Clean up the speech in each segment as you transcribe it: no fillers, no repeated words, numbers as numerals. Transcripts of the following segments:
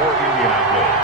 for Indianapolis.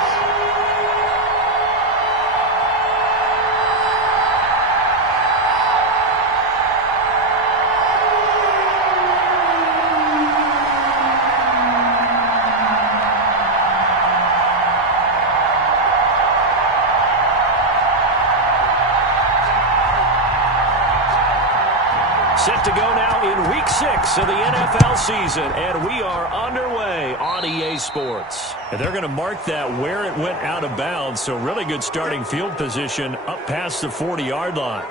Set to go now in Week 6 of the NFL season, and we are underway on EA Sports. And they're going to mark that where it went out of bounds, so really good starting field position up past the 40-yard line.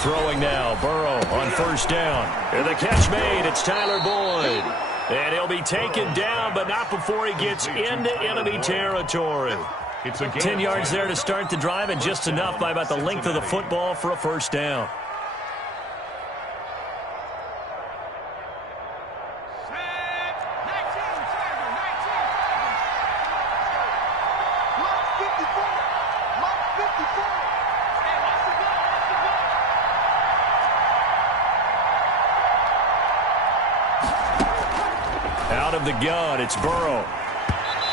Throwing now, Burrow on first down. And the catch made, it's Tyler Boyd. And he'll be taken down, but not before he gets into enemy territory. 10 yards there to start the drive, and just enough by about the length of the football for a first down. Out of the gun, it's Burrow.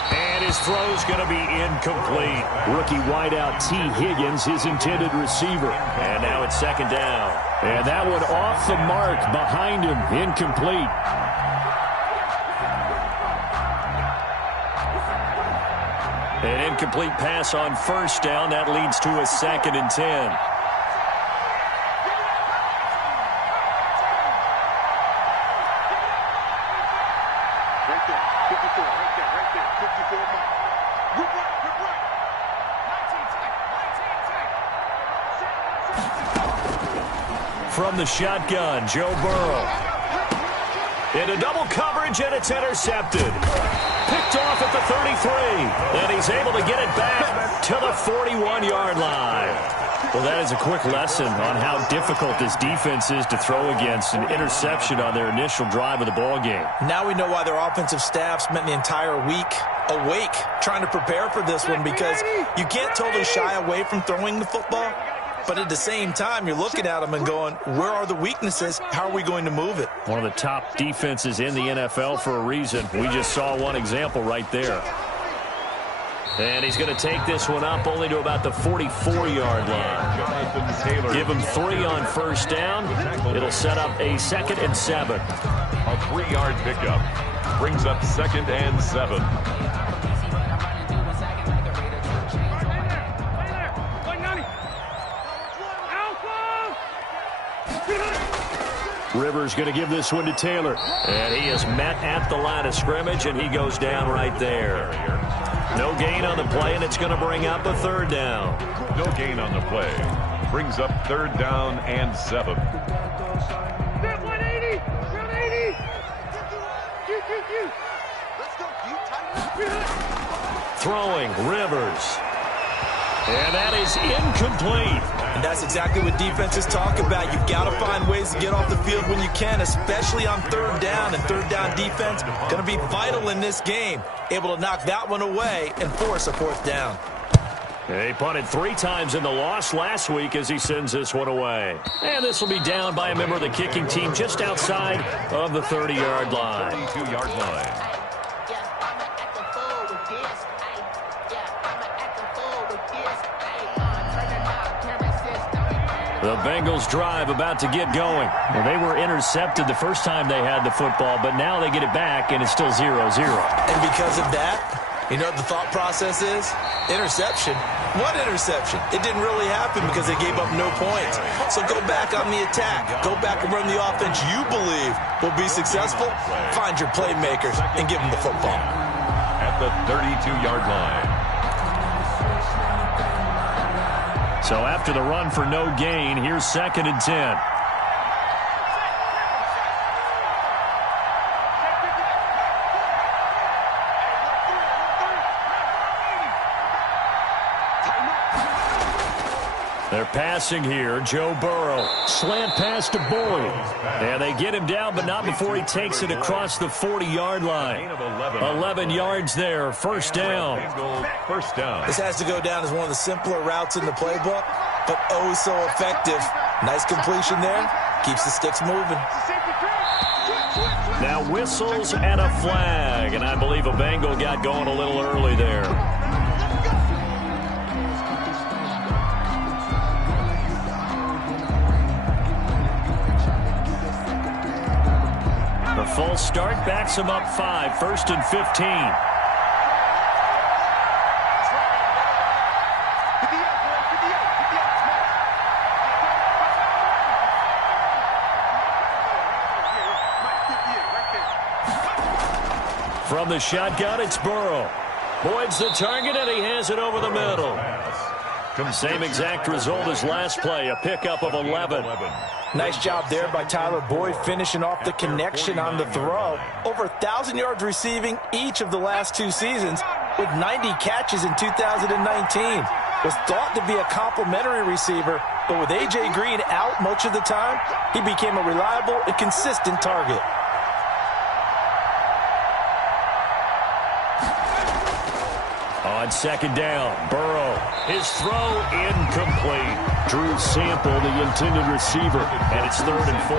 And his throw's going to be incomplete. Rookie wideout T. Higgins, his intended receiver. And now it's second down. And that one off the mark behind him, incomplete. An incomplete pass on first down. That leads to a 2nd and 10. From the shotgun, Joe Burrow. Into double coverage, and it's intercepted. Picked off at the 33. And he's able to get it back to the 41-yard line. Well, that is a quick lesson on how difficult this defense is to throw against. An interception on their initial drive of the ballgame. Now we know why their offensive staff spent the entire week awake trying to prepare for this one, because you can't totally shy away from throwing the football. But at the same time, you're looking at them and going, where are the weaknesses? How are we going to move it? One of the top defenses in the NFL for a reason. We just saw one example right there. And he's going to take this one up only to about the 44-yard line. Give him 3 on first down. It'll set up a 2nd and 7. A 3-yard pickup brings up 2nd and 7. Rivers going to give this one to Taylor. And he is met at the line of scrimmage, and he goes down right there. No gain on the play, and it's going to bring up a 3rd down. No gain on the play. Brings up 3rd down and 7. 180! 180! Throwing, Rivers. And that is incomplete. And that's exactly what defenses talk about. You've got to find ways to get off the field when you can, especially on 3rd down. And 3rd down defense going to be vital in this game. Able to knock that one away and force a 4th down. He punted 3 times in the loss last week as he sends this one away. And this will be down by a member of the kicking team just outside of the 30-yard line. 32-yard line. The Bengals drive about to get going. Well, they were intercepted the first time they had the football, but now they get it back, and it's still 0-0. And because of that, you know what the thought process is? Interception. What interception? It didn't really happen because they gave up no points. So go back on the attack. Go back and run the offense you believe will be successful. Find your playmakers and give them the football. At the 32-yard line. So after the run for no gain, here's 2nd and 10. They're passing here. Joe Burrow. Slant pass to Boyd. And they get him down, but not before he takes it across the 40-yard line. 11 yards there. First down. First down. This has to go down as one of the simpler routes in the playbook, but oh so effective. Nice completion there. Keeps the sticks moving. Now whistles and a flag. And I believe a Bengal got going a little early there. Full start backs him up 5. 1st and 15. From the shotgun, it's Burrow. Boyd's the target, and he has it over the middle. Same exact result as last play, a pickup of 11. Nice job there by Tyler Boyd, finishing off the connection on the throw. Over 1,000 yards receiving each of the last 2 seasons, with 90 catches in 2019. Was thought to be a complimentary receiver, but with A.J. Green out much of the time, he became a reliable and consistent target. On 2nd down, Burrow. His throw incomplete. Drew Sample, the intended receiver, and it's 3rd and 4.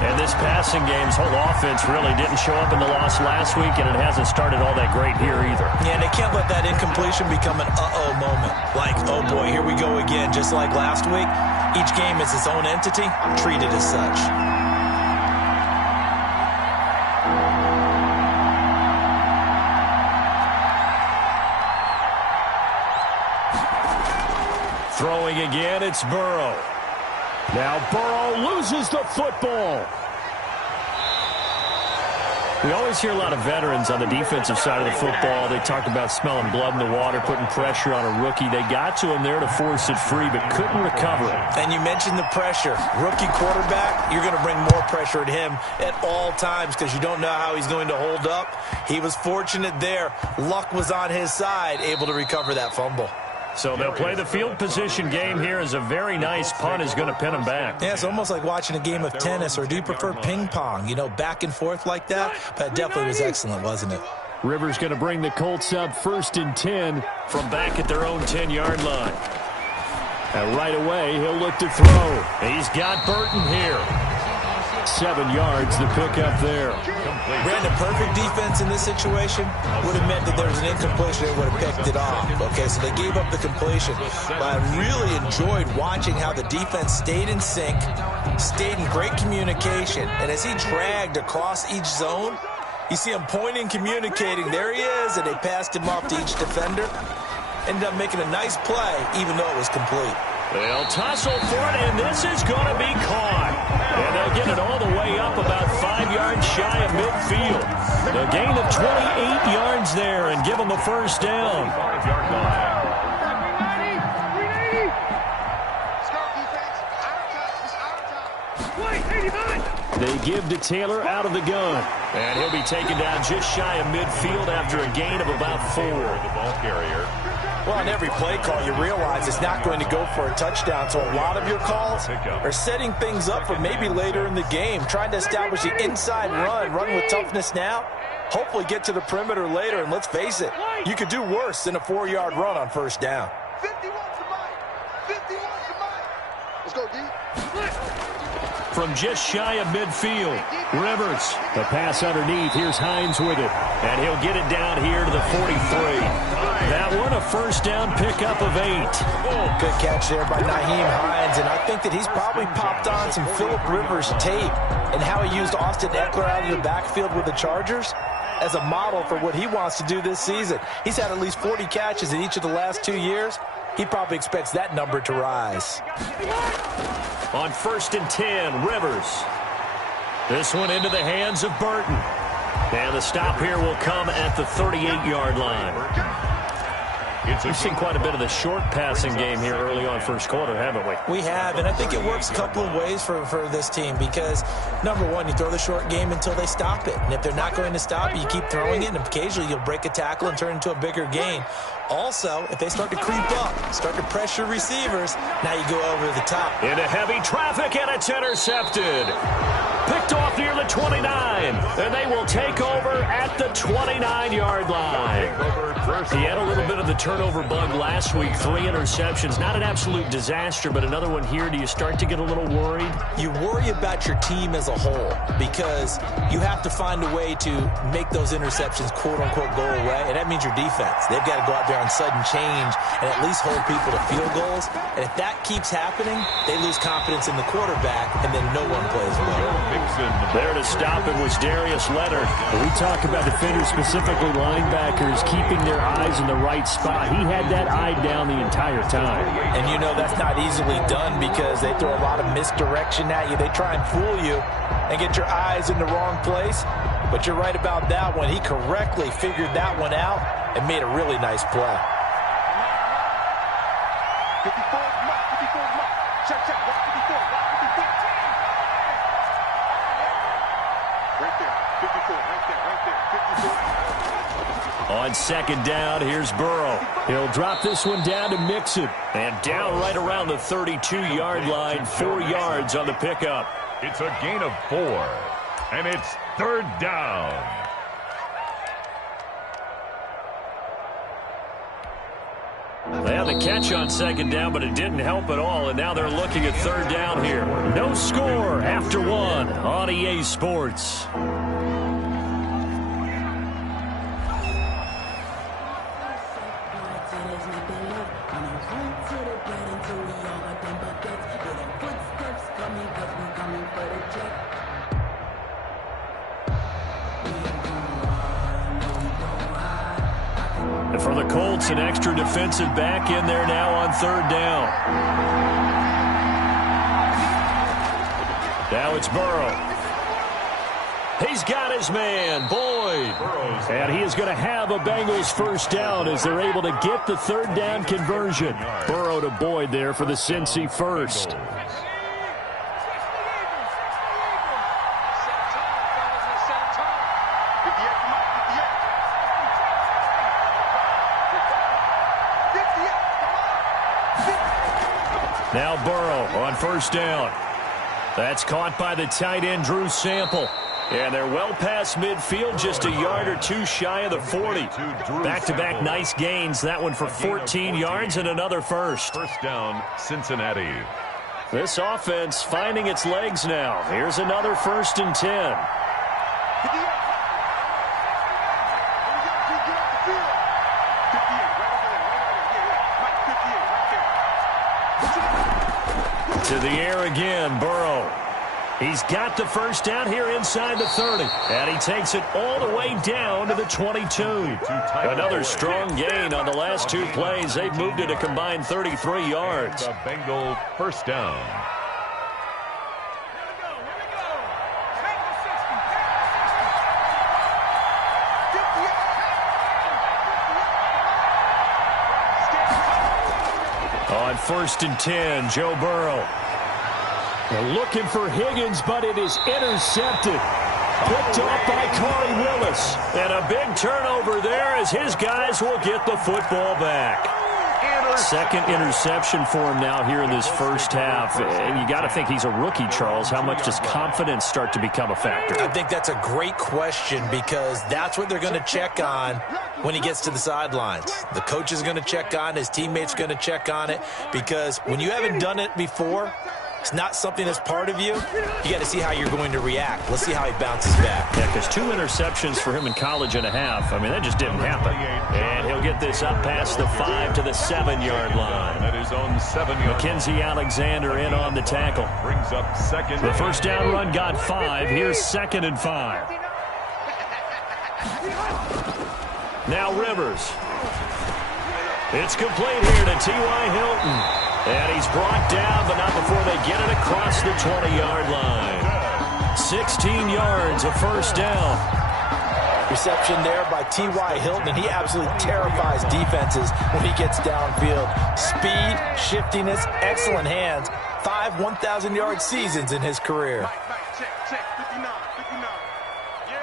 And this passing game's whole offense really didn't show up in the loss last week, and it hasn't started all that great here either. Yeah, and they can't let that incompletion become an uh-oh moment. Like, oh boy, here we go again, just like last week. Each game is its own entity, treated as such. Throwing again, it's Burrow. Now Burrow loses the football. We always hear a lot of veterans on the defensive side of the football. They talk about smelling blood in the water, putting pressure on a rookie. They got to him there to force it free, but couldn't recover it. And you mentioned the pressure. Rookie quarterback, you're going to bring more pressure at him at all times because you don't know how he's going to hold up. He was fortunate there. Luck was on his side, able to recover that fumble. So they'll play the field position game here as a very nice punt is going to pin them back. Yeah, it's almost like watching a game of tennis, or do you prefer ping pong? You know, back and forth like that? But it definitely was excellent, wasn't it? Rivers going to bring the Colts up 1st and 10 from back at their own 10-yard line. And right away, he'll look to throw. He's got Burton here. 7 yards, the pickup there. Brandon, perfect defense in this situation would have meant that there was an incompletion and would have picked it off. Okay, so they gave up the completion. But I really enjoyed watching how the defense stayed in sync, stayed in great communication. And as he dragged across each zone, you see him pointing, communicating. There he is, and they passed him off to each defender. Ended up making a nice play, even though it was complete. They'll tussle for it, and this is going to be caught. And they'll get it all the way up about 5 yards shy of midfield. A gain of 28 yards there and give them a first down. They give to Taylor out of the gun. And he'll be taken down just shy of midfield after a gain of about 4. The ball carrier. Well, on every play call, you realize it's not going to go for a touchdown. So a lot of your calls are setting things up for maybe later in the game, trying to establish the inside run with toughness now, hopefully get to the perimeter later. And let's face it, you could do worse than a 4-yard run on first down. 51 to Mike. 51 to Mike. Let's go, D. From just shy of midfield, Rivers. The pass underneath. Here's Hines with it. And he'll get it down here to the 43. That one, a first down pickup of 8. Good catch there by Nyheim Hines, and I think that he's probably popped on some Phillip Rivers tape and how he used Austin Eckler out of the backfield with the Chargers as a model for what he wants to do this season. He's had at least 40 catches in each of the last 2 years. He probably expects that number to rise. On 1st and 10, Rivers. This one into the hands of Burton. And the stop here will come at the 38-yard line. We've seen quite a bit of the short passing game here early on first quarter, haven't we? We have, and I think it works a couple of ways for this team because, number one, you throw the short game until they stop it. And if they're not going to stop it, you keep throwing it, and occasionally you'll break a tackle and turn it into a bigger gain. Also, if they start to creep up, start to pressure receivers, now you go over the top. Into heavy traffic, and it's intercepted. Picked off near the 29, and they will take over at the 29-yard line. He had a little bit of the turnover bug last week, 3 interceptions. Not an absolute disaster, but another one here. Do you start to get a little worried? You worry about your team as a whole because you have to find a way to make those interceptions, quote-unquote, go away, and that means your defense. They've got to go out there on sudden change and at least hold people to field goals. And if that keeps happening, they lose confidence in the quarterback, and then no one plays well. There to stop it was Darius Leonard. We talk about defenders, specifically linebackers, keeping their eyes in the right spot. He had that eye down the entire time. And you know that's not easily done because they throw a lot of misdirection at you. They try and fool you and get your eyes in the wrong place. But you're right about that one. He correctly figured that one out and made a really nice play. 54 is mark, 54 is mark. Check, check, watch 54, watch 54. Right there, 54, right there, 54. On second down, here's Burrow. He'll drop this one down to mix it. And down right around the 32-yard line, 4 yards on the pickup. It's a gain of 4, and it's third down. They had the catch on second down, but it didn't help at all, and now they're looking at third down here. No score after 1 on EA Sports. And for the Colts, an extra defensive back in there now on third down. Now it's Burrow. He's got his man, Boyd. And he is going to have a Bengals first down as they're able to get the third down conversion. Burrow to Boyd there for the Cincy first. Now Burrow on first down. That's caught by the tight end, Drew Sample. And they're well past midfield, just a yard or two shy of the 40. Back-to-back nice gains. That one for 14 yards and another first. First down, Cincinnati. This offense finding its legs now. Here's another 1st and 10. To the air again, Burrow. He's got the first down here inside the 30. And he takes it all the way down to the 22. Another strong gain on the last 2 plays. They've moved it a combined 33 yards. The Bengal first down. On 1st and 10, Joe Burrow. They're looking for Higgins, but it is intercepted. Picked off by Corey Willis. And a big turnover there as his guys will get the football back. Second interception for him now here in this first half. And you got to think he's a rookie, Charles. How much does confidence start to become a factor? I think that's a great question because that's what they're going to check on when he gets to the sidelines. The coach is going to check on, his teammates are going to check on it because when you haven't done it before, it's not something that's part of you. You got to see how you're going to react. Let's see how he bounces back. Yeah, because 2 interceptions for him in college and a half. I mean, that just didn't happen. And he'll get this up past the 5 to the 7-yard line. At his own 7-yard. Mackenzie Alexander in on the tackle. Brings up second. The first down run got 5. Here's 2nd and 5. Now Rivers. It's complete here to T.Y. Hilton. And he's brought down, but not before they get it across the 20-yard line. 16 yards, a first down. Reception there by T.Y. Hilton, and he absolutely terrifies defenses when he gets downfield. Speed, shiftiness, excellent hands. 5 1,000-yard seasons in his career. Check, 59. Yeah.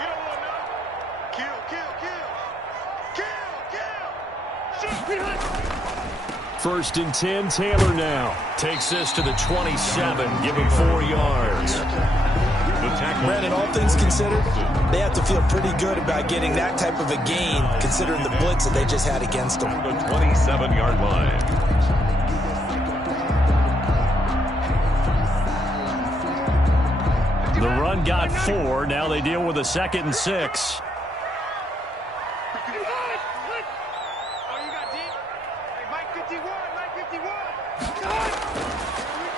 You don't want none. Kill. First and 10, Taylor now. Takes this to the 27, give him 4 yards. Brandon, all things considered, they have to feel pretty good about getting that type of a gain, considering the blitz that they just had against them. The 27-yard line. The run got 4. Now they deal with a 2nd and 6.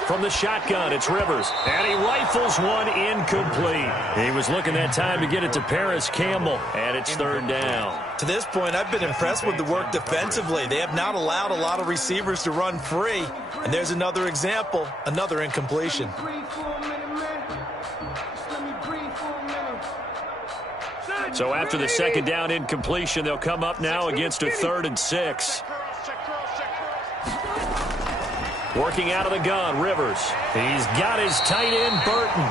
From the shotgun, it's Rivers. And he rifles one incomplete. He was looking that time to get it to Paris Campbell. And it's 3rd down. To this point, I've been impressed with the work defensively. They have not allowed a lot of receivers to run free. And there's another example, another incompletion. So after the 2nd down incompletion, they'll come up now against a 3rd and 6. Working out of the gun, Rivers. He's got his tight end, Burton.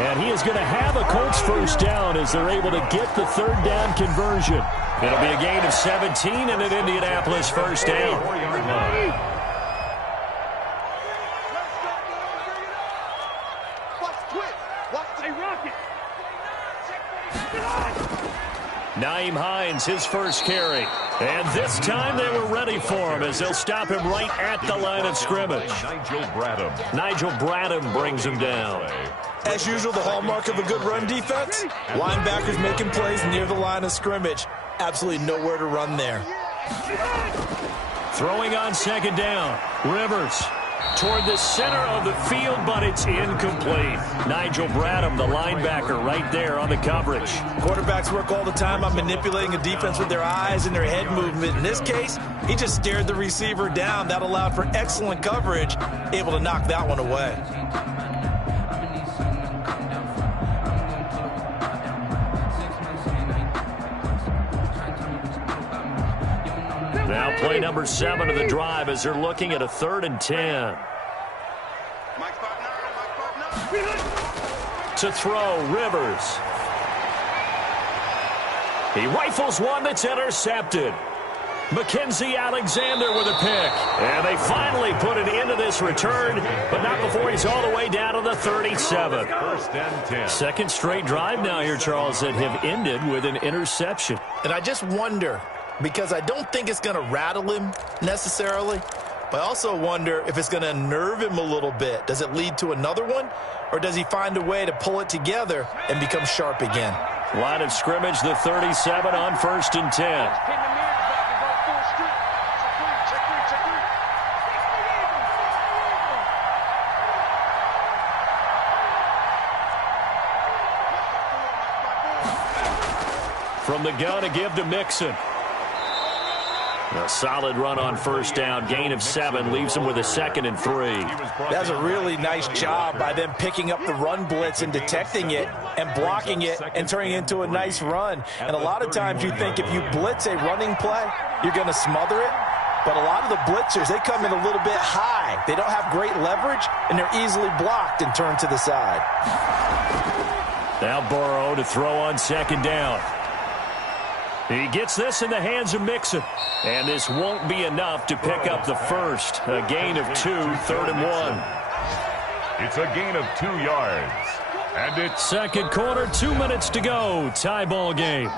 And he is going to have a Colts first down as they're able to get the 3rd down conversion. It'll be a gain of 17 and an Indianapolis first down. 4-yard line. Nyheim Hines, his first carry. And this time they were ready for him as they'll stop him right at the line of scrimmage. Nigel Bradham brings him down. As usual, the hallmark of a good run defense, linebackers making plays near the line of scrimmage. Absolutely nowhere to run there. Throwing on 2nd down, Rivers toward the center of the field, but it's incomplete. Nigel Bradham, the linebacker, right there on the coverage. Quarterbacks work all the time on manipulating a defense with their eyes and their head movement. In this case, he just stared the receiver down. That allowed for excellent coverage, able to knock that one away. Now play number 7 of the drive as they're looking at a 3rd and 10. To throw, Rivers. He rifles one that's intercepted. Mackenzie Alexander with a pick. And they finally put an end to this return, but not before he's all the way down to the 37. 1st and 10. 2nd straight drive now here, Charles, that have ended with an interception. And I just wonder, because I don't think it's going to rattle him necessarily, but I also wonder if it's going to unnerve him a little bit. Does it lead to another one, or does he find a way to pull it together and become sharp again? Line of scrimmage, the 37 on 1st and 10. From the gun, a give to Mixon. A solid run on 1st down. Gain of 7 leaves him with a 2nd and 3. That's a really nice job by them picking up the run blitz and detecting it and blocking it and turning it into a nice run. And a lot of times you think if you blitz a running play, you're going to smother it. But a lot of the blitzers, they come in a little bit high. They don't have great leverage, and they're easily blocked and turned to the side. Now Burrow to throw on 2nd down. He gets this in the hands of Mixon. And this won't be enough to pick up the first. A gain of 2, 3rd and 1. It's a gain of 2 yards. And it's 2nd quarter, 2 minutes to go. Tie ball game.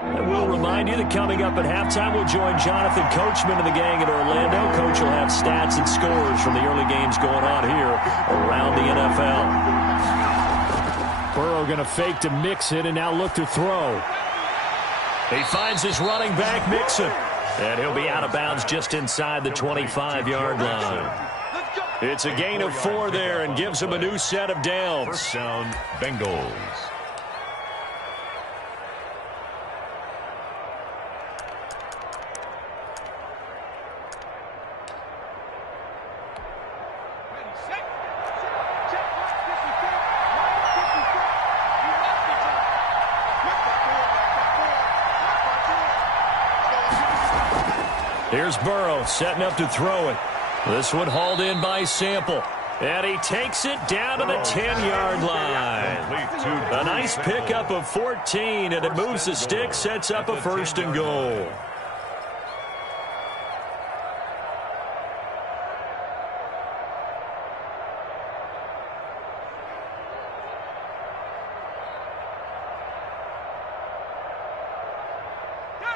And we'll remind you that coming up at halftime, we'll join Jonathan Coachman and the gang in Orlando. Coach will have stats and scores from the early games going on here around the NFL. Burrow going to fake to Mixon and now look to throw. He finds his running back, Mixon. And he'll be out of bounds just inside the 25-yard line. It's a gain of 4 there and gives him a new set of downs. 1st down, Bengals. Here's Burrow setting up to throw it. This one hauled in by Sample. And he takes it down to the 10-yard line. A nice pickup of 14, and it moves the stick, sets up a 1st and goal.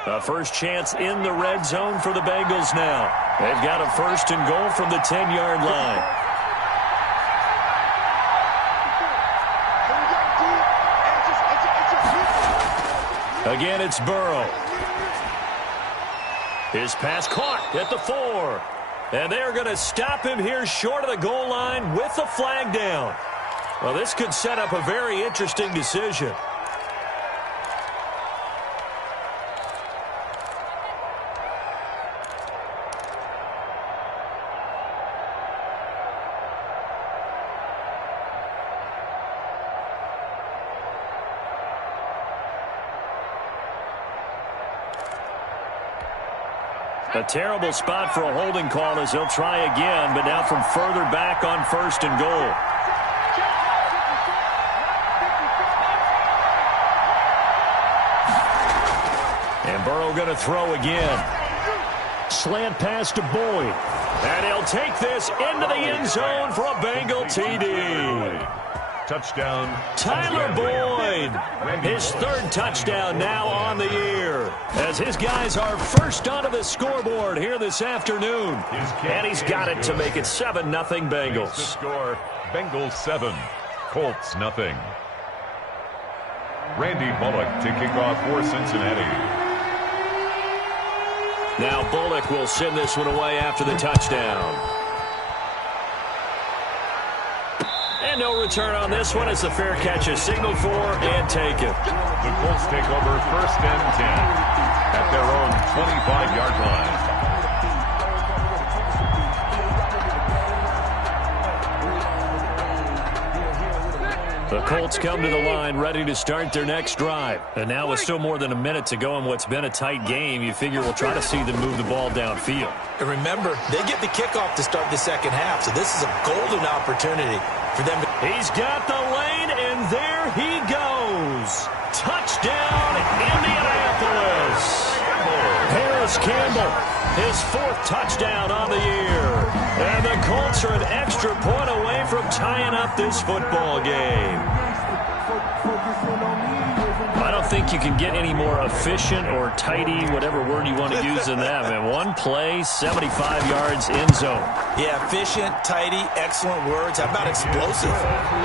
A first chance in the red zone for the Bengals now. They've got a 1st and goal from the 10-yard line. Again, it's Burrow. His pass caught at the 4. And they're going to stop him here short of the goal line with the flag down. Well, this could set up a very interesting decision. A terrible spot for a holding call as they'll try again, but now from further back on 1st and goal. And Burrow going to throw again. Slant pass to Boyd. And he'll take this into the end zone for a Bengal TD. Touchdown, Tyler Boyd, his 3rd touchdown now on the year, as his guys are first onto the scoreboard here this afternoon. And he's got it to make it 7-0 Bengals. The score, Bengals 7, Colts 0. Randy Bullock to kick off for Cincinnati. Now Bullock will send this one away after the touchdown. And no return on this one as the fair catch is signaled for and taken. The Colts take over 1st and 10 at their own 25-yard line. The Colts come to the line ready to start their next drive. And now with still more than a minute to go in what's been a tight game, you figure we'll try to see them move the ball downfield. And remember, they get the kickoff to start the second half, so this is a golden opportunity for them to... He's got the lane, and there he goes. Touchdown, Indianapolis. Harris Campbell, his 4th touchdown on the year. And the Colts are an extra point away from tying up this football game. I don't think you can get any more efficient or tidy, whatever word you want to use in that, man. One play, 75 yards, end zone. Yeah, efficient, tidy, excellent words. How about explosive?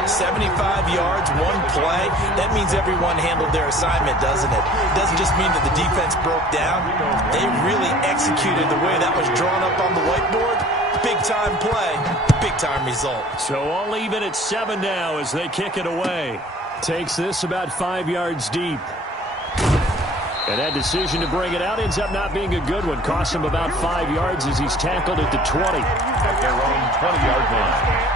75 yards, one play. That means everyone handled their assignment, doesn't it? It doesn't just mean that the defense broke down. They really executed the way that was drawn up on the whiteboard. Big-time play, big-time result. So all even at 7 now as they kick it away. Takes this about 5 yards deep. And that decision to bring it out ends up not being a good one. Costs him about 5 yards as he's tackled at the 20. At their own 20-yard line.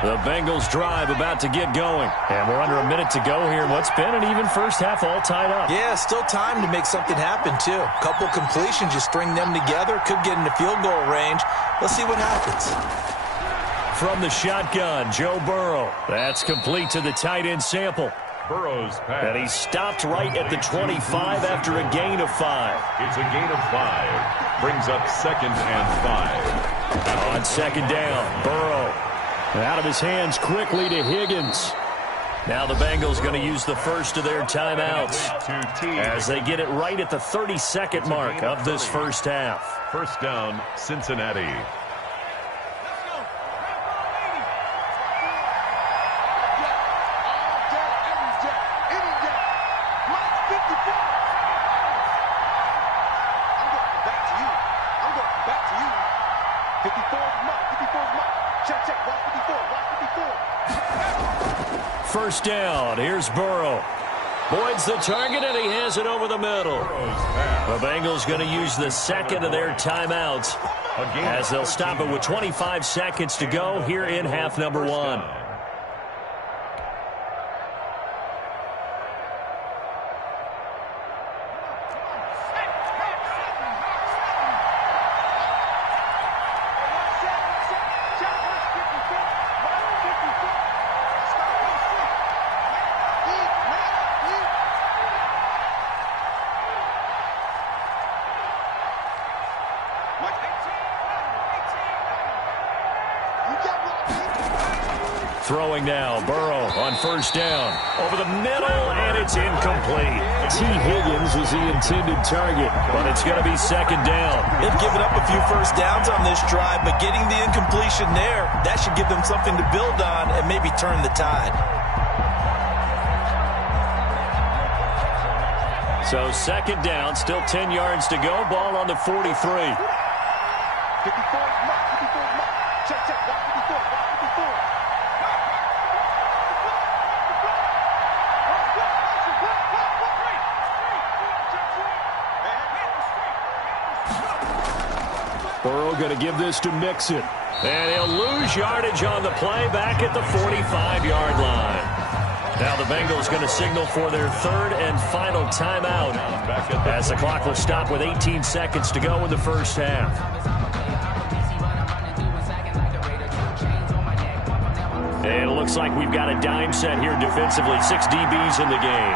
The Bengals drive about to get going. And we're under a minute to go here. What's been an even first half all tied up. Yeah, still time to make something happen, too. Couple completions, you string them together. Could get into field goal range. Let's see what happens. From the shotgun, Joe Burrow. That's complete to the tight end Sample. Burrow's pass. And he's stopped right at the 25 after a gain of 5. It's a gain of 5. Brings up 2nd and 5. On 2nd down, Burrow. Out of his hands quickly to Higgins. Now the Bengals going to use the first of their timeouts as they get it right at the 32nd mark of this first half. First down, Cincinnati. First down, here's Burrow. Boyd's the target, and he has it over the middle. The Bengals going to use the second of their timeouts as they'll stop it with 25 seconds to go here in half number one. Throwing now, Burrow on first down. Over the middle, and it's incomplete. T. Higgins was the intended target, but it's going to be second down. They've given up a few first downs on this drive, but getting the incompletion there, that should give them something to build on and maybe turn the tide. So second down, still 10 yards to go. Ball on the 43. 54 mark, 54 mark. Check, check, 154. Burrow going to give this to Mixon. And he'll lose yardage on the play back at the 45-yard line. Now the Bengals going to signal for their third and final timeout as the clock will stop with 18 seconds to go in the first half. And it looks like we've got a dime set here defensively. 6 DBs in the game.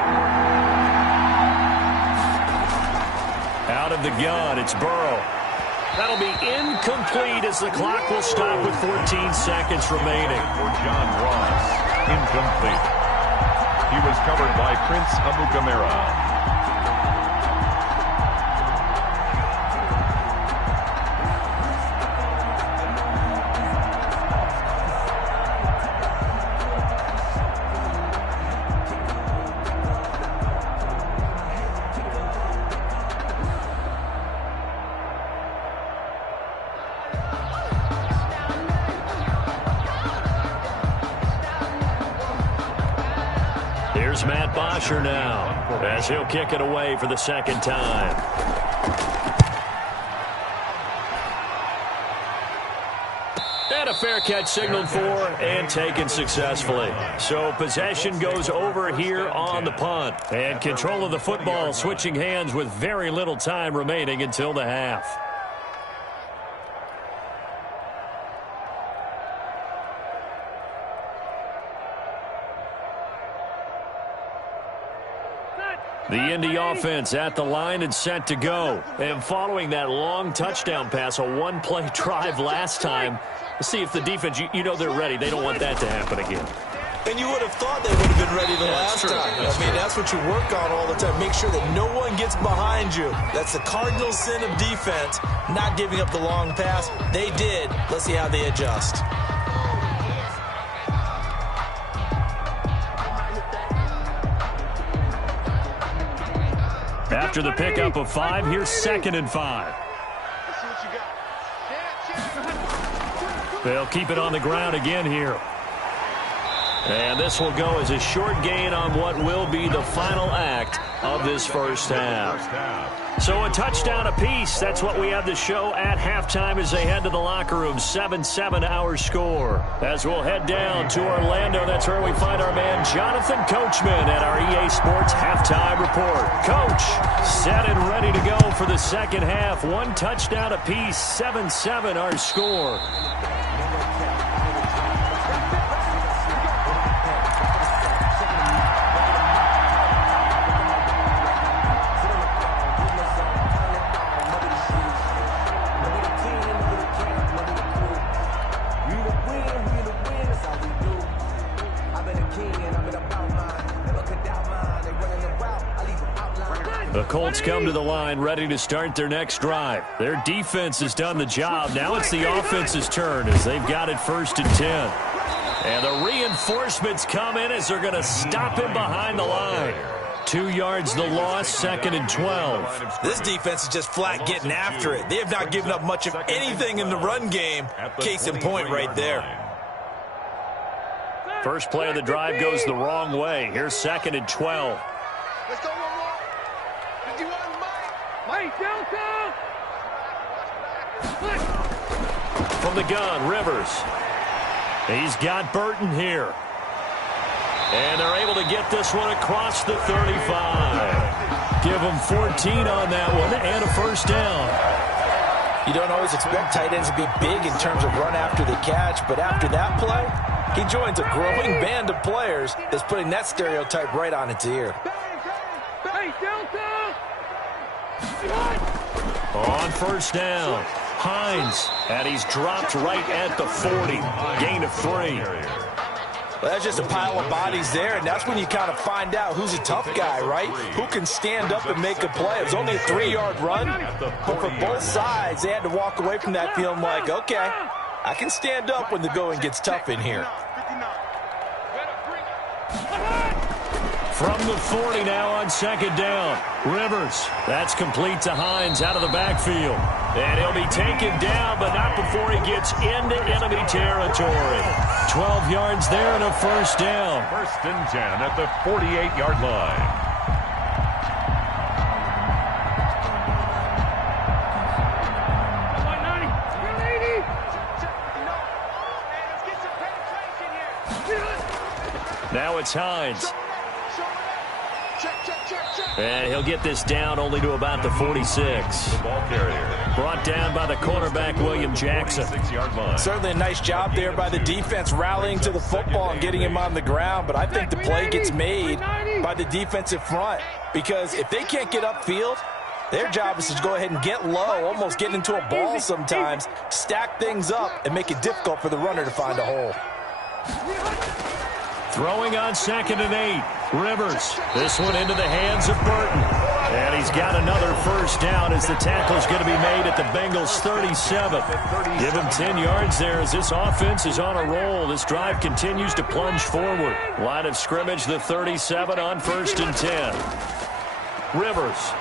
Out of the gun, it's Burrow. That'll be incomplete as the clock will stop with 14 seconds remaining. For John Ross, incomplete. He was covered by Prince Amukamara. Here's Matt Bosher now as he'll kick it away for the second time. And a fair catch signaled for and taken successfully. So possession goes over here on the punt. And control of the football switching hands with very little time remaining until the half. The Indy offense at the line and set to go. And following that long touchdown pass, a one-play drive last time, let's see if the defense, you know they're ready. They don't want that to happen again. And you would have thought they would have been ready the last time. I mean, that's what you work on all the time. Make sure that no one gets behind you. That's the cardinal sin of defense, not giving up the long pass. They did. Let's see how they adjust. After the pickup of 5, here's 2nd and 5. They'll keep it on the ground again here. And this will go as a short gain on what will be the final act of this first half. So a touchdown apiece. That's what we have to show at halftime as they head to the locker room. 7-7 our score. As we'll head down to Orlando, that's where we find our man Jonathan Coachman at our EA Sports Halftime Report. Coach, set and ready to go for the second half. One touchdown apiece. 7-7 our score. The Colts come to the line ready to start their next drive. Their defense has done the job. Now it's the offense's turn as they've got it 1st and 10. And the reinforcements come in as they're going to stop him behind the line. 2 yards the loss, 2nd and 12. This defense is just flat getting after it. They have not given up much of anything in the run game. Case in point right there. First play of the drive goes the wrong way. Here's 2nd and 12. Let's go one more. 51, Mike. Delta. From the gun, Rivers. He's got Burton here. And they're able to get this one across the 35. Give him 14 on that one and a first down. You don't always expect tight ends to be big in terms of run after the catch, but after that play, he joins a growing band of players that's putting that stereotype right on its ear. On first down, Hines, and he's dropped right at the 40. Gain of 3. Well, that's just a pile of bodies there, and that's when you kind of find out who's a tough guy, right? Who can stand up and make a play. It was only a 3-yard run, but for both sides, they had to walk away from that feeling like, okay, I can stand up when the going gets tough in here. From the 40 now on second down. Rivers, that's complete to Hines out of the backfield. And he'll be taken down, but not before he gets into enemy territory. 12 yards there and a first down. First and 10 at the 48-yard line. Now it's Hines. And he'll get this down only to about the 46. The ball carrier. Brought down by the cornerback, William Jackson. 6-yard line. Certainly a nice job there by the defense rallying to the football and getting him on the ground, but I think the play gets made by the defensive front because if they can't get upfield, their job is to go ahead and get low, almost get into a ball sometimes, stack things up, and make it difficult for the runner to find a hole. Throwing on second and 8. Rivers. This one into the hands of Burton. And he's got another first down as the tackle's going to be made at the Bengals' 37. Give him 10 yards there as this offense is on a roll. This drive continues to plunge forward. Line of scrimmage, the 37 on first and 10. Rivers.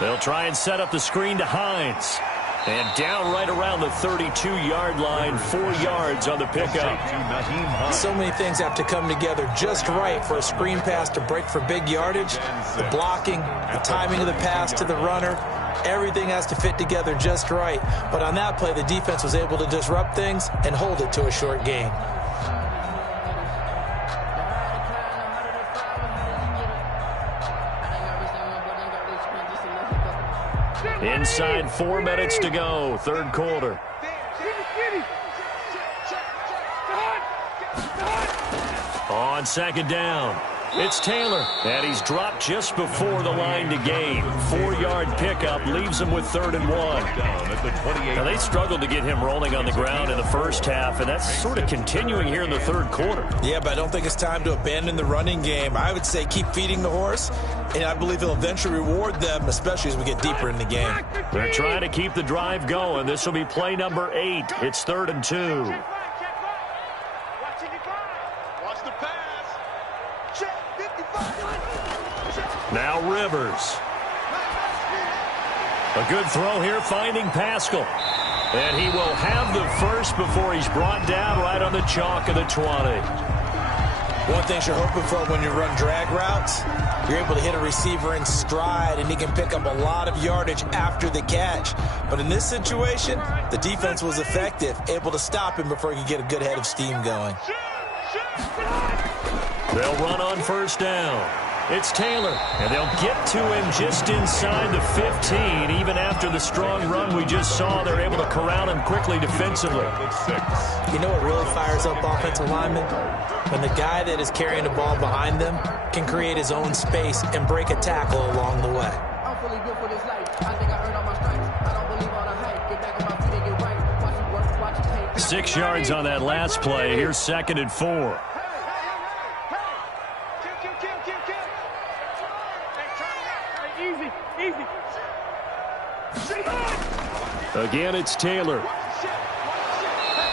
They'll try and set up the screen to Hines. And down right around the 32-yard line, 4 yards on the pickup. So many things have to come together just right for a screen pass to break for big yardage. The blocking, the timing of the pass to the runner, everything has to fit together just right. But on that play, the defense was able to disrupt things and hold it to a short gain. Inside 4 minutes to go, third quarter. On second down, it's Taylor, and he's dropped just before the line to gain. 4-yard pickup leaves him with 3rd and 1. Now, they struggled to get him rolling on the ground in the first half, and that's sort of continuing here in the third quarter. Yeah, but I don't think it's time to abandon the running game. I would say keep feeding the horse, and I believe he'll eventually reward them, especially as we get deeper in the game. They're trying to keep the drive going. This will be play number 8. It's 3rd and 2. Now Rivers. A good throw here, finding Pascal. And he will have the first before he's brought down right on the chalk of the 20. One thing you're hoping for when you run drag routes, you're able to hit a receiver in stride, and he can pick up a lot of yardage after the catch. But in this situation, the defense was effective, able to stop him before he could get a good head of steam going. They'll run on first down. It's Taylor, and they'll get to him just inside the 15. Even after the strong run we just saw, they're able to corral him quickly defensively. You know what really fires up offensive linemen? When the guy that is carrying the ball behind them can create his own space and break a tackle along the way. I'm fully built for this life. I think I earned all my stripes. I don't believe all the hype. Get back on my feet and get right. Watch it work, watch it take. 6 yards on that last play. Here's 2nd and 4. Again, it's Taylor.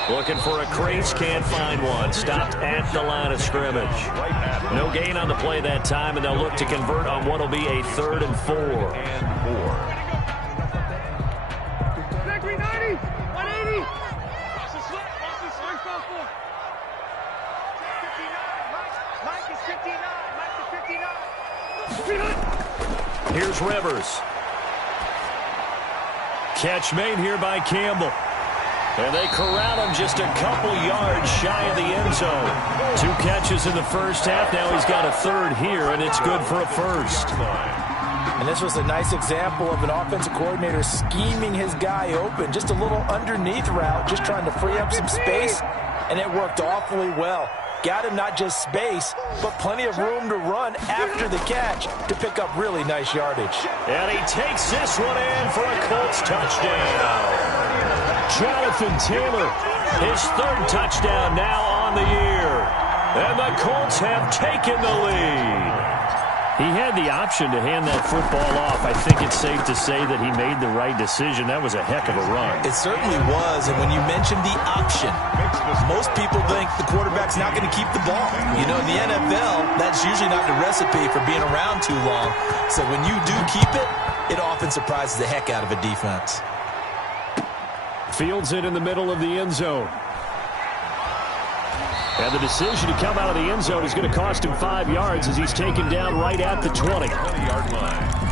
Looking for a crease, can't find one. Stopped at the line of scrimmage. No gain on the play that time, and they'll look to convert on what will be a 3rd and 4. Here's Rivers. Catch made here by Campbell. And they corral him just a couple yards shy of the end zone. 2 catches in the first half. Now he's got a third here, and it's good for a first. And this was a nice example of an offensive coordinator scheming his guy open. Just a little underneath route, just trying to free up some space, and it worked awfully well. Got him not just space, but plenty of room to run after the catch to pick up really nice yardage. And he takes this one in for a Colts touchdown. Jonathan Taylor, his 3rd touchdown now on the year. And the Colts have taken the lead. He had the option to hand that football off. I think it's safe to say that he made the right decision. That was a heck of a run. It certainly was, and when you mentioned the option, most people think the quarterback's not going to keep the ball. You know, in the NFL, that's usually not the recipe for being around too long. So when you do keep it, it often surprises the heck out of a defense. Fields it in the middle of the end zone. And the decision to come out of the end zone is going to cost him 5 yards as he's taken down right at the 20. 20-yard line.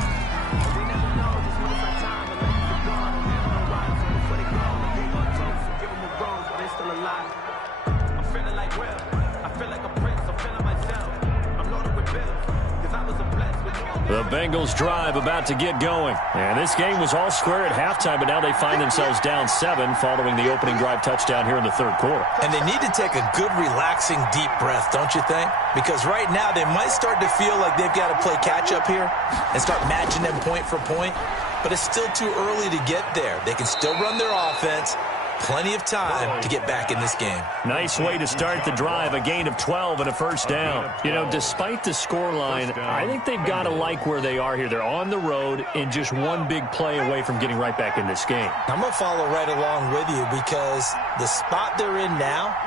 The Bengals drive about to get going. And this game was all square at halftime, but now they find themselves down 7 following the opening drive touchdown here in the 3rd quarter. And they need to take a good, relaxing, deep breath, don't you think? Because right now they might start to feel like they've got to play catch-up here and start matching them point for point. But it's still too early to get there. They can still run their offense. Plenty of time to get back in this game. Nice way to start the drive, a gain of 12 and a first down. You know, despite the scoreline, I think they've got to like where they are here. They're on the road and just one big play away from getting right back in this game. I'm going to follow right along with you because the spot they're in now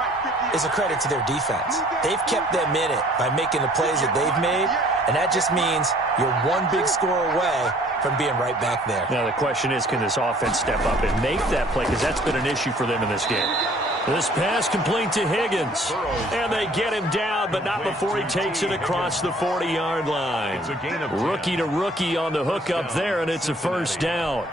is a credit to their defense. They've kept them in it by making the plays that they've made, and that just means you're one big score away from being right back there. Now the question is, can this offense step up and make that play? Because that's been an issue for them in this game. This pass complete to Higgins. And they get him down, but not before he takes it across the 40-yard line. Rookie to rookie on the hook up there, and it's a first down.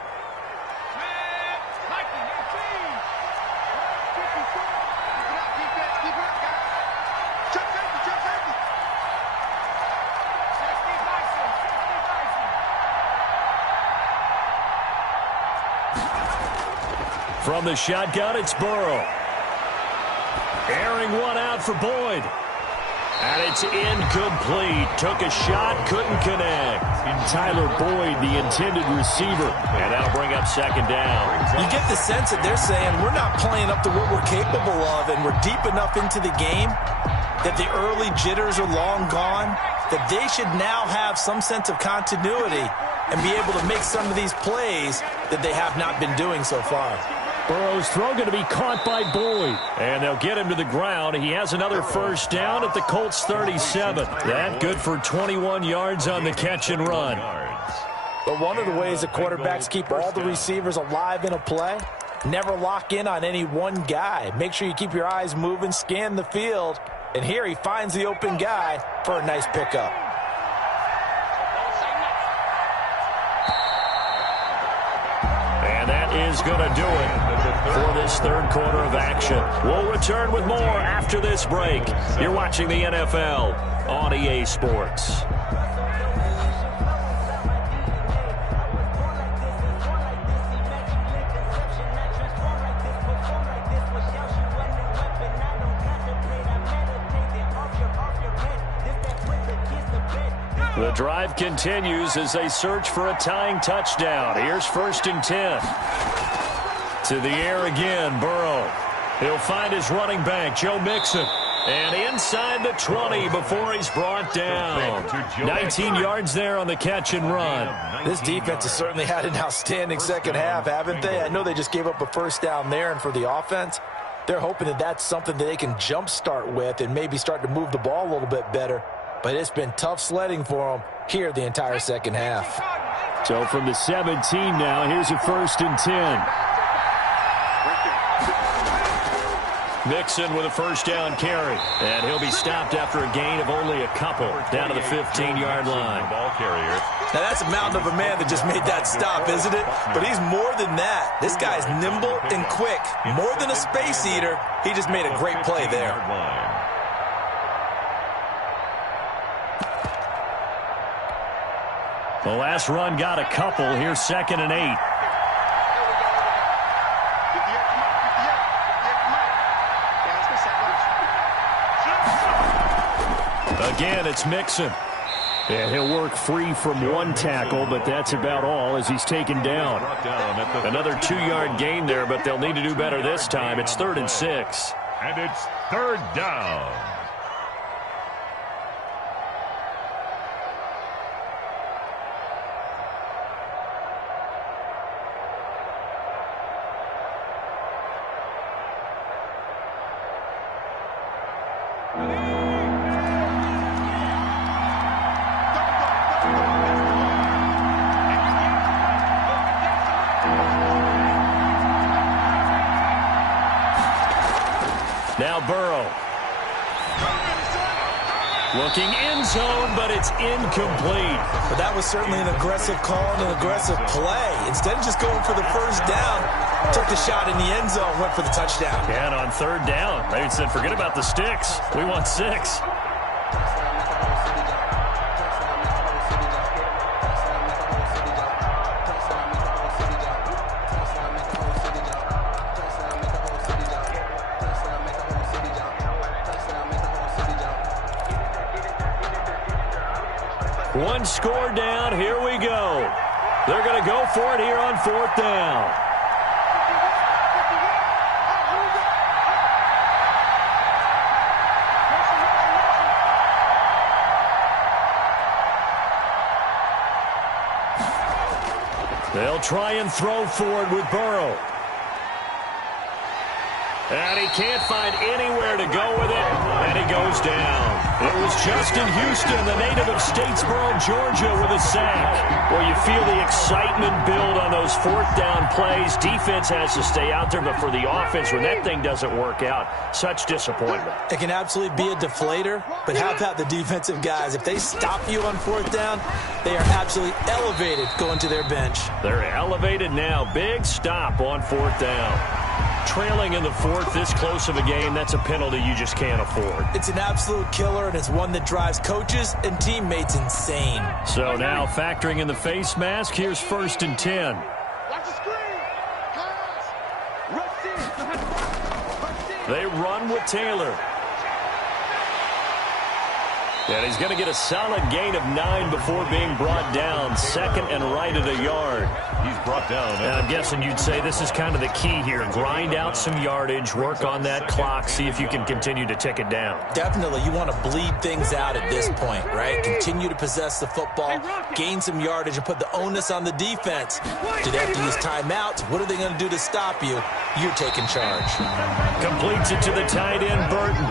From the shotgun, it's Burrow. Airing one out for Boyd. And it's incomplete. Took a shot, couldn't connect. And Tyler Boyd, the intended receiver. And that'll bring up second down. You get the sense that they're saying we're not playing up to what we're capable of, and we're deep enough into the game that the early jitters are long gone, that they should now have some sense of continuity and be able to make some of these plays that they have not been doing so far. Burrow's throw going to be caught by Boyd. And they'll get him to the ground. He has another first down at the Colts 37. That good for 21 yards on the catch and run. But one of the ways that quarterbacks keep all the receivers alive in a play, never lock in on any one guy. Make sure you keep your eyes moving, scan the field. And here he finds the open guy for a nice pickup. And that is going to do it for this 3rd quarter of action. We'll return with more after this break. You're watching the NFL on EA Sports. The drive continues as they search for a tying touchdown. Here's 1st and 10. To the air again, Burrow. He'll find his running back, Joe Mixon. And inside the 20 before he's brought down. 19 yards there on the catch and run. This defense has certainly had an outstanding second half, haven't they? I know they just gave up a first down there, and for the offense, they're hoping that that's something that they can jumpstart with and maybe start to move the ball a little bit better. But it's been tough sledding for them here the entire second half. So from the 17 now, here's a 1st and 10. Mixon with a first down carry. And he'll be stopped after a gain of only a couple down to the 15-yard line. Ball carrier. Now, that's a mountain of a man that just made that stop, isn't it? But he's more than that. This guy's nimble and quick. More than a space eater, he just made a great play there. The last run got a couple. Here's 2nd and 8. Again, it's Mixon. Yeah, he'll work free from one tackle, but that's about all as he's taken down. Another 2-yard gain there, but they'll need to do better this time. It's 3rd and 6. And it's 3rd down. Now Burrow. Looking end zone, but it's incomplete. But that was certainly an aggressive call and an aggressive play. Instead of just going for the first down, took the shot in the end zone, went for the touchdown. And on 3rd down, they said, forget about the sticks. We want 6. One score down. Here we go. They're going to go for it here on 4th down. They'll try and throw for it with Burrow. And he can't find anywhere to go with it, and he goes down. It was Justin Houston, the native of Statesboro, Georgia, with a sack. Well, you feel the excitement build on those 4th down plays. Defense has to stay out there, but for the offense, when that thing doesn't work out, such disappointment. It can absolutely be a deflator, but how about the defensive guys? If they stop you on 4th down, they are absolutely elevated going to their bench. They're elevated now. Big stop on 4th down. Trailing in the 4th, this close of a game, that's a penalty you just can't afford. It's an absolute killer, and it's one that drives coaches and teammates insane. So now factoring in the face mask, here's 1st and 10. Watch the screen. Pass. They run with Taylor. And he's going to get a solid gain of 9 before being brought down. 2nd and right at a yard. He's brought down. And I'm guessing you'd say this is kind of the key here. Grind out some yardage, work on that clock, see if you can continue to tick it down. Definitely. You want to bleed things out at this point, right? Continue to possess the football, gain some yardage, and put the onus on the defense. Do they have to use timeouts? What are they going to do to stop you? You're taking charge. Completes it to the tight end, Burton.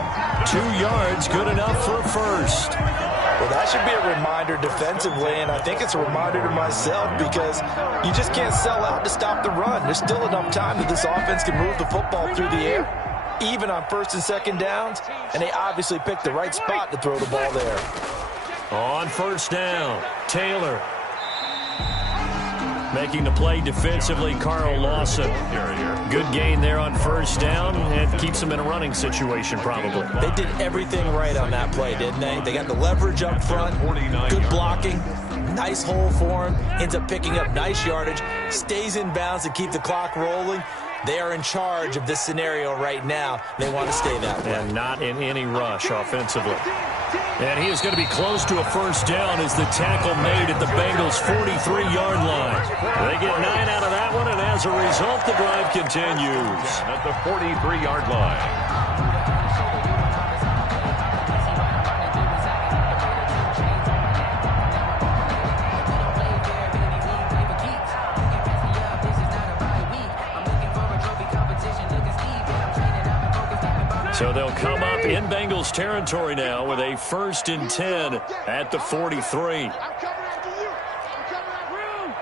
2 yards, good enough for a first. Well, that should be a reminder defensively, and I think it's a reminder to myself because you just can't sell out to stop the run. There's still enough time that this offense can move the football through the air, even on 1st and 2nd downs, and they obviously picked the right spot to throw the ball there. On 1st down, Taylor. Making the play defensively, Carl Lawson. Good gain there on 1st down and keeps them in a running situation probably. They did everything right on that play, didn't they? They got the leverage up front, good blocking, nice hole for him, ends up picking up nice yardage, stays in bounds to keep the clock rolling. They are in charge of this scenario right now. They want to stay that way. And not in any rush offensively. And he is going to be close to a 1st down as the tackle made at the Bengals' 43-yard line. They get 9 out of that one, and as a result, the drive continues. At the 43-yard line. So they'll come up in Bengals territory now with a 1st and 10 at the 43. I'm coming after you. I'm coming after you.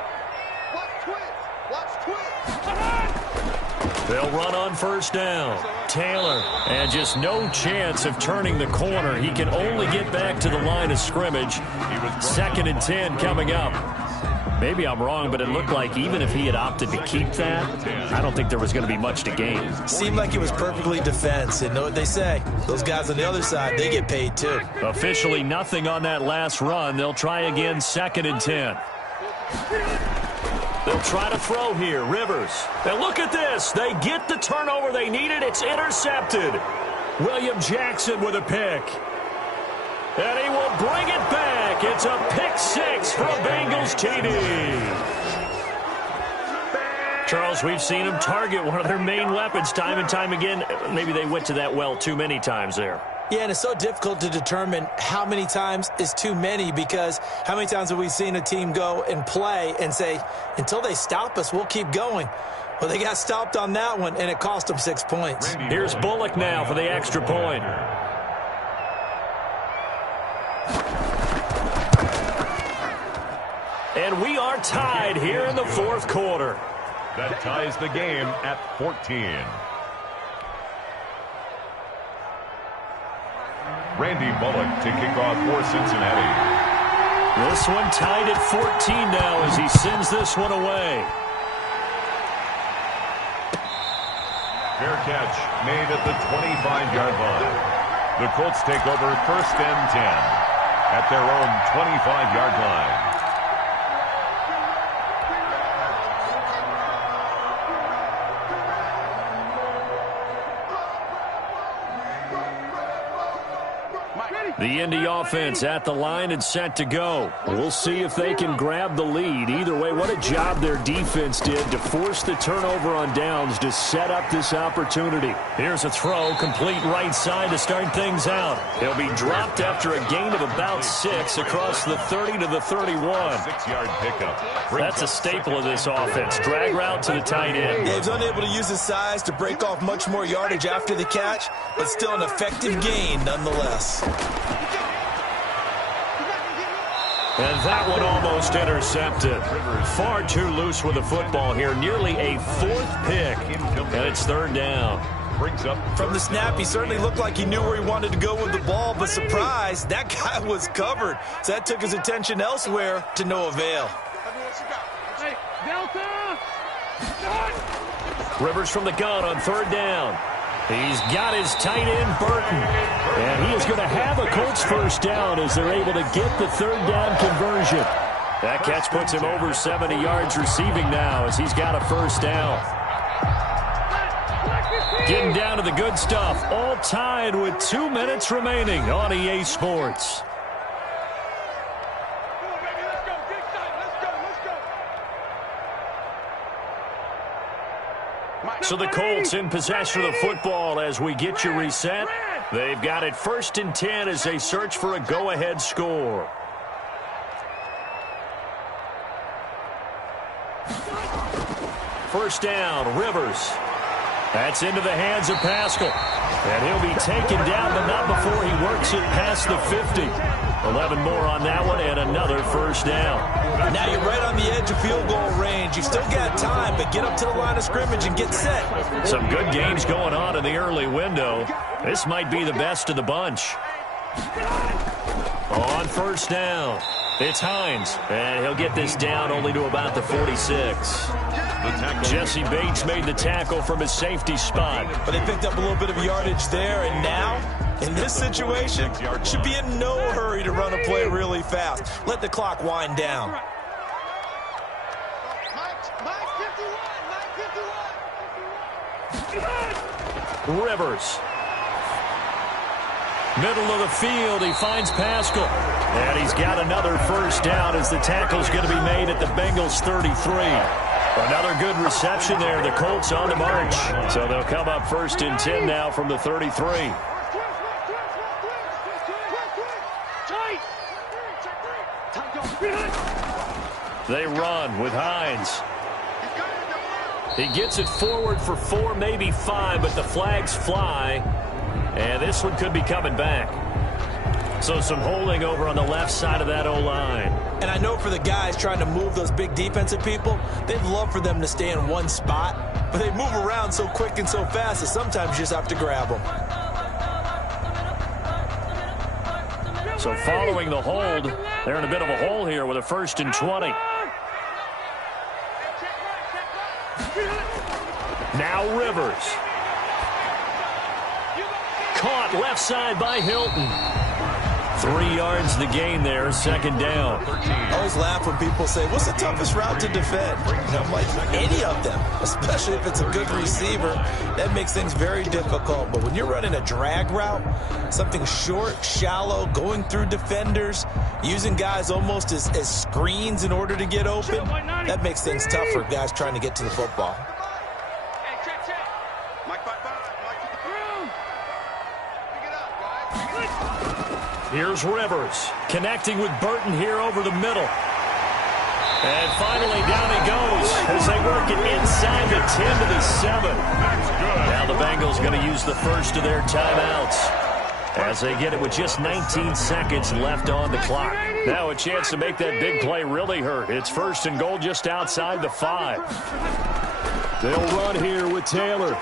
Watch twist. Watch twist. They'll run on first down. Taylor, and just no chance of turning the corner. He can only get back to the line of scrimmage. 2nd and 10 coming up. Maybe I'm wrong, but it looked like even if he had opted to keep that, I don't think there was going to be much to gain. Seemed like it was perfectly defense. And know what they say? Those guys on the other side, they get paid too. Officially nothing on that last run. They'll try again 2nd and 10. They'll try to throw here. Rivers. And look at this. They get the turnover they needed. It's intercepted. William Jackson with a pick. And he will bring it back. It's a pick 6 for a Bengals TD. Charles, we've seen them target one of their main weapons time and time again. Maybe they went to that well too many times there. Yeah, and it's so difficult to determine how many times is too many, because how many times have we seen a team go and play and say, until they stop us, we'll keep going. Well, they got stopped on that one, and it cost them 6 points. Here's Bullock now for the extra point. And we are tied here in the 4th quarter. That ties the game at 14. Randy Bullock to kick off for Cincinnati. This one tied at 14 now as he sends this one away. Fair catch made at the 25-yard line. The Colts take over 1st and 10 at their own 25-yard line. The Indy offense at the line and set to go. We'll see if they can grab the lead. Either way, what a job their defense did to force the turnover on downs to set up this opportunity. Here's a throw, complete right side to start things out. He'll be dropped after a gain of about 6 across the 30 to the 31. 6-yard pickup. That's a staple of this offense. Drag route to the tight end. Yeah, he's unable to use his size to break off much more yardage after the catch, but still an effective gain nonetheless. And that one almost intercepted. Far too loose with the football here. Nearly a 4th pick. And it's 3rd down. From the snap, he certainly looked like he knew where he wanted to go with the ball, but surprise, that guy was covered. So that took his attention elsewhere to no avail. Rivers from the gun on 3rd down. He's got his tight end, Burton. And he is going to have a Colts 1st down as they're able to get the 3rd down conversion. That catch puts him over 70 yards receiving now as he's got a 1st down. Getting down to the good stuff. All tied with 2 minutes remaining on EA Sports. So the Colts in possession of the football as we get you reset. They've got it 1st and 10 as they search for a go-ahead score. First down, Rivers. That's into the hands of Pascal. And he'll be taken down, but not before he works it past the 50. 11 more on that one and another 1st down. Now you're right on the edge of field goal range. You've still got time, but get up to the line of scrimmage and get set. Some good games going on in the early window. This might be the best of the bunch. On 1st down, it's Hines. And he'll get this down only to about the 46. Jesse Bates made the tackle from his safety spot. But they picked up a little bit of yardage there, and now, in this situation, should be in no hurry to run a play really fast. Let the clock wind down. Rivers. Middle of the field, he finds Pascal. And he's got another 1st down as the tackle's going to be made at the Bengals 33. Another good reception there. The Colts on the march. So they'll come up 1st and 10 now from the 33. They run with Hines. He gets it forward for 4, maybe 5, but the flags fly. And this one could be coming back. So some holding over on the left side of that O-line. And I know for the guys trying to move those big defensive people, they'd love for them to stay in one spot. but they move around so quick and so fast that sometimes you just have to grab them. So following the hold, they're in a bit of a hole here with a 1st and 20. Now Rivers. Caught left side by Hilton. 3 yards the gain there, 2nd down. I always laugh when people say, what's the toughest route to defend? And I'm like, any of them, especially if it's a good receiver. That makes things very difficult. But when you're running a drag route, something short, shallow, going through defenders, using guys almost as screens in order to get open, that makes things tough for guys trying to get to the football. Here's Rivers connecting with Burton here over the middle. And finally down he goes as they work it inside the 10 to the 7. Now the Bengals going to use the first of their timeouts as they get it with just 19 seconds left on the clock. Now a chance to make that big play really hurt. It's 1st and goal just outside the 5. They'll run here with Taylor.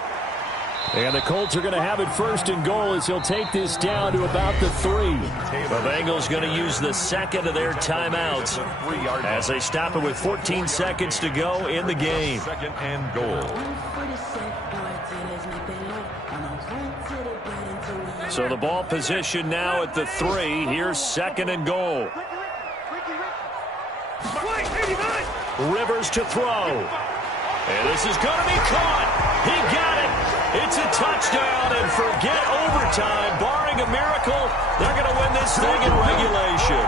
And the Colts are going to have it 1st and goal as he'll take this down to about the 3. The Bengals going to use the 2nd of their timeouts as they stop it with 14 seconds to go in the game. 2nd and goal. So the ball position now at the 3. Here's 2nd and goal. Rivers to throw. And this is going to be caught. He got it. It's a touchdown, and forget overtime. Barring a miracle, they're going to win this thing in regulation.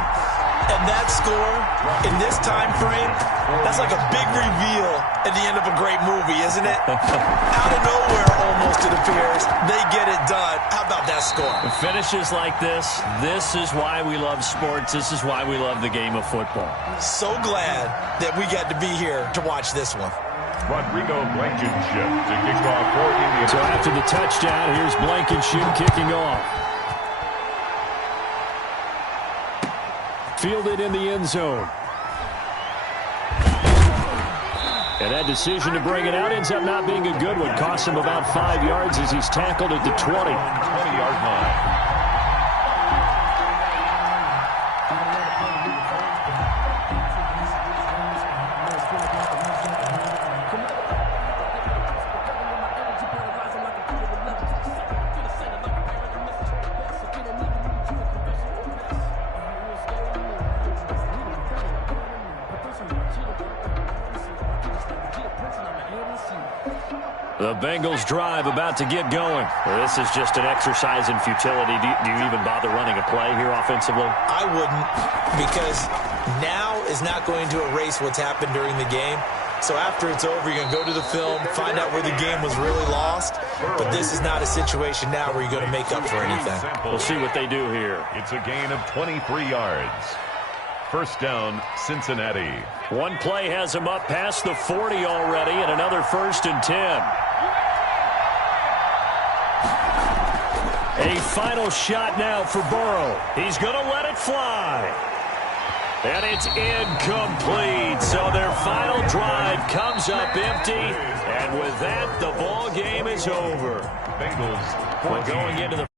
And that score, in this time frame, that's like a big reveal at the end of a great movie, isn't it? Out of nowhere, almost, it appears. They get it done. How about that score? Finishes like this is why we love sports. This is why we love the game of football. So glad that we got to be here to watch this one. Rodrigo Blankenship to kick off for Indianapolis. So after the touchdown, here's Blankenship kicking off. Fielded in the end zone. And that decision to bring it out ends up not being a good one. Costs him about 5 yards as he's tackled at the 20. 20-yard line. The Bengals drive about to get going. Well, this is just an exercise in futility. Do you even bother running a play here offensively? I wouldn't, because now is not going to erase what's happened during the game. So after it's over, you're going to go to the film, find out where the game was really lost. But this is not a situation now where you're going to make up for anything. We'll see what they do here. It's a gain of 23 yards. 1st down, Cincinnati. One play has him up past the 40 already, and another 1st and 10. A final shot now for Burrow. He's going to let it fly. And it's incomplete. So their final drive comes up empty. And with that, the ball game is over. Bengals We're going into the